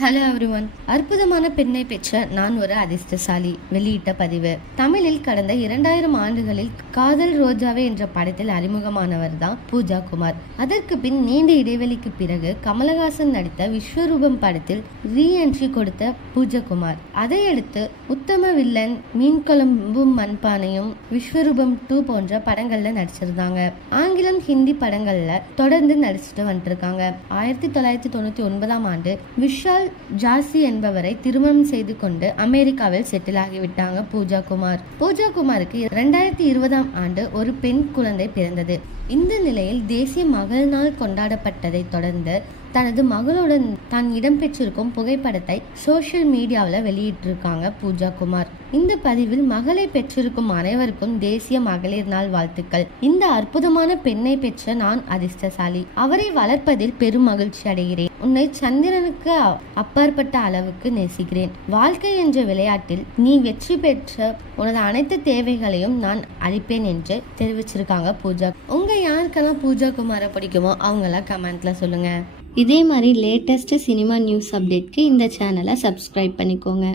Hello everyone. அற்புதமான பெண்ணை பெற்ற நான் ஒரு அதிர்ஷ்டசாலி வெளியிட்ட பதிவு. தமிழில் கடந்த 2000 ஆண்டுகளில் காதல் ரோஜாவே என்ற படத்தில் அறிமுகமானவர் தான் பூஜா குமார். அதற்கு பின் நீண்ட இடைவெளிக்கு பிறகு கமலஹாசன் நடித்த விஸ்வரூபம் படத்தில் ரீஎன்ட்ரி கொடுத்த பூஜா குமார். அதையடுத்து உத்தம வில்லன், மீன் குழம்பும் மண்பானையும், விஸ்வரூபம் 2 போன்ற படங்கள்ல நடிச்சிருந்தாங்க. ஆங்கிலம், ஹிந்தி படங்கள்ல தொடர்ந்து நடிச்சுட்டு வந்துட்டு இருக்காங்க. 1999ஆம் ஆண்டு விஷால் ஜாசி என்பவரை திருமணம் செய்து கொண்டு அமெரிக்காவில் செட்டில் ஆகிவிட்டாங்க பூஜா குமார். பூஜா குமாருக்கு 2020ஆம் ஆண்டு ஒரு பெண் குழந்தை பிறந்தது. இந்த நிலையில் தேசிய மகள் நாள் கொண்டாடப்பட்டதை தொடர்ந்து தனது மகளுடன் தான் இடம்பெற்றிருக்கும் புகைப்படத்தை சோசியல் மீடியாவில் வெளியிட்டிருக்காங்க பூஜா குமார். இந்த பதிவில் மகளை பெற்றிருக்கும் அனைவருக்கும் தேசிய மகளிர் நாள் வாழ்த்துக்கள். இந்த அற்புதமான பெண்ணை பெற்ற நான் அதிர்ஷ்டசாலி. அவரை வளர்ப்பதில் பெரும் மகிழ்ச்சி அடைகிறேன். உன்னை சந்திரனுக்கு அப்பாற்பட்ட அளவுக்கு நேசிக்கிறேன். வாழ்க்கை என்ற விளையாட்டில் நீ வெற்றி பெற்ற உனது அனைத்து தேவைகளையும் நான் அளிப்பேன் என்று தெரிவிச்சிருக்காங்க பூஜா. உங்க யாருக்கெல்லாம் பூஜா குமாரை பிடிக்குமோ அவங்களாம் கமெண்ட்ல சொல்லுங்க. இதே மாதிரி லேட்டஸ்ட் சினிமா நியூஸ் அப்டேட்க்கு இந்த சேனலை சப்ஸ்கிரைப் பண்ணிக்கோங்க.